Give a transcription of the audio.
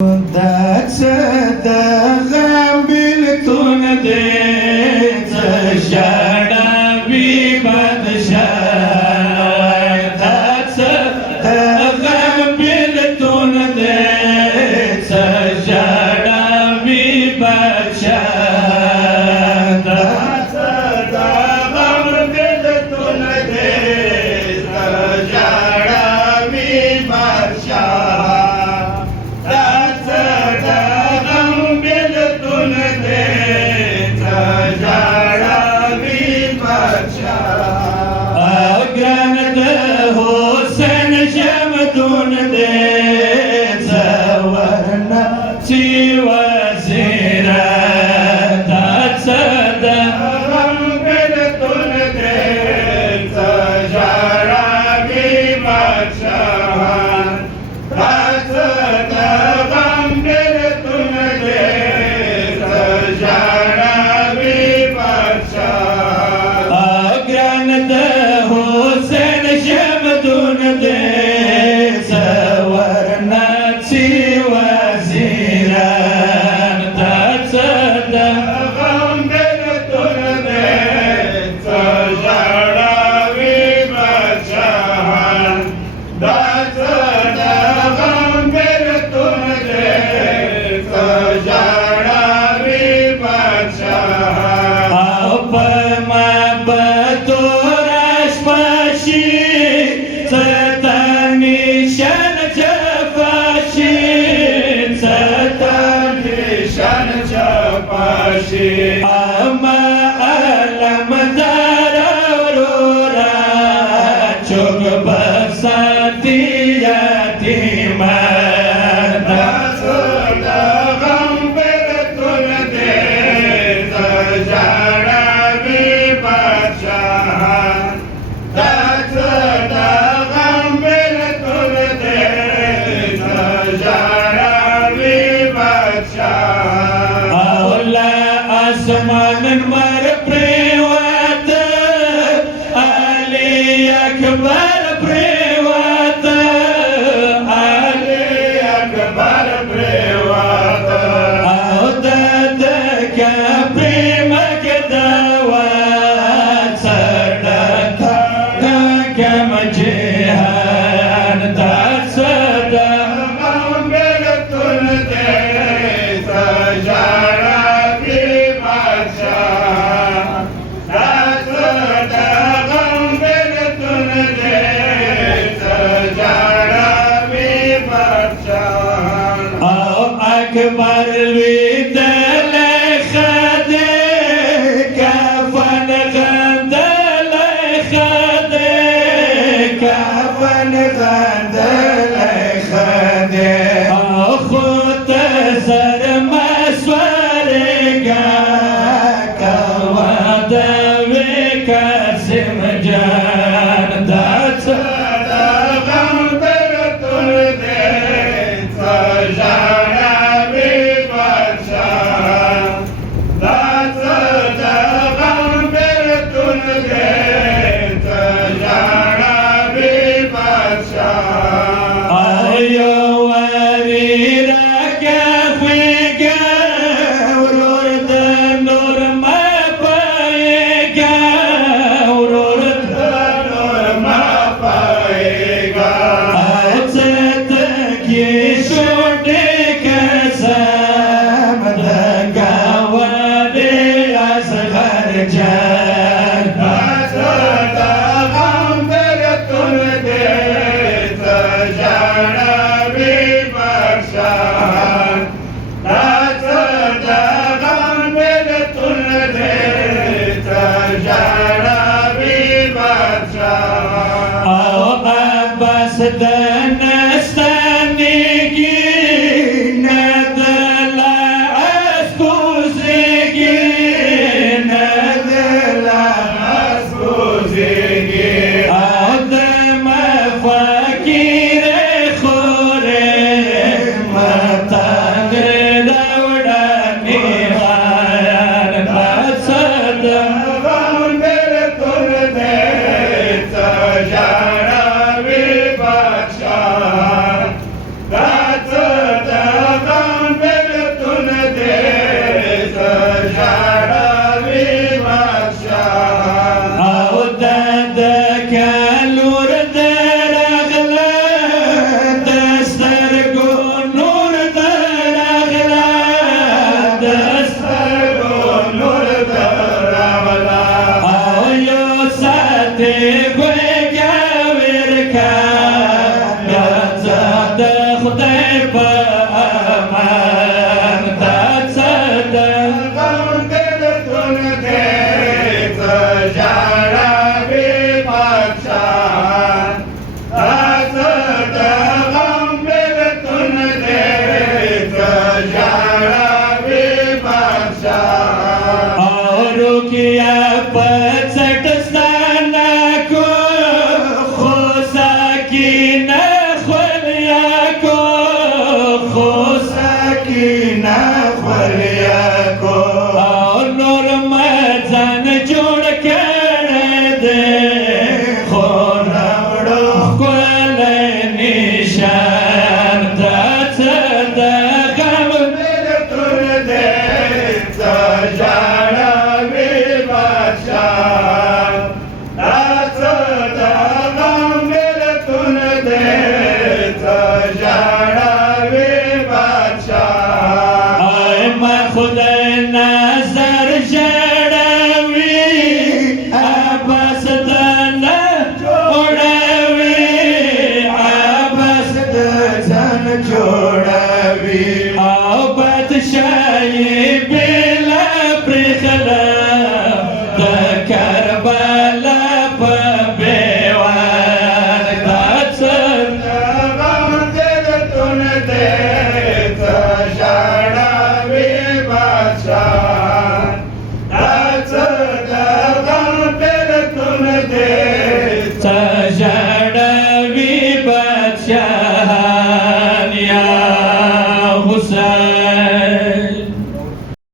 داس دغم بلتون دیت شادا بی بادشاہ داس دغم بلتون دیت شادا بی بادشاہ داس دغم بلتون دیت شادا بی بادشاہ دون دے زورنا چی وزیرا داد صدا غم بلتون دے زجارا بی بادشاہان داد صدا غم بلتون دے زجارا بی بادشاہ اگران دا حسین شم دون دے اما علم دار اورورا چوک بساتی یتیمان دست غم بلتون دے زجارا بی بادشاہان دست غم بلتون دے زجارا بی بادشاہان آسمان مر پریوات علی اکبر پریوات علی اکبر پریوات او دد کا پریم کے دوات سڑتا کم جہان دا صدا غم بلتون دے سجارا اکبر ویدل خده کفن غندل خده کفن غندل خده خود زر مسورگا کوادوی کسیم جان دست غم بلتون دے سجارا په امان دا څه ده غم بېلتون دی څه ژړوي پادشاه دا څه ده غم بېلتون دی څه ژړوي پادشاه او روکیا په څټستانه کو خو ساکینه خولیا کو خو سکینه خولیا کو او نور مځان جوړ کړی دی خو راوړو ښکلی نشان دا څه ده غم بېلتون دی څه ژړوي پادشاه دا څه ده غم بېلتون دی څه ژړوي پادشاه آی ما خدای نظر ژړوي عباس دنه جوړوي عباس د ځان جوړوي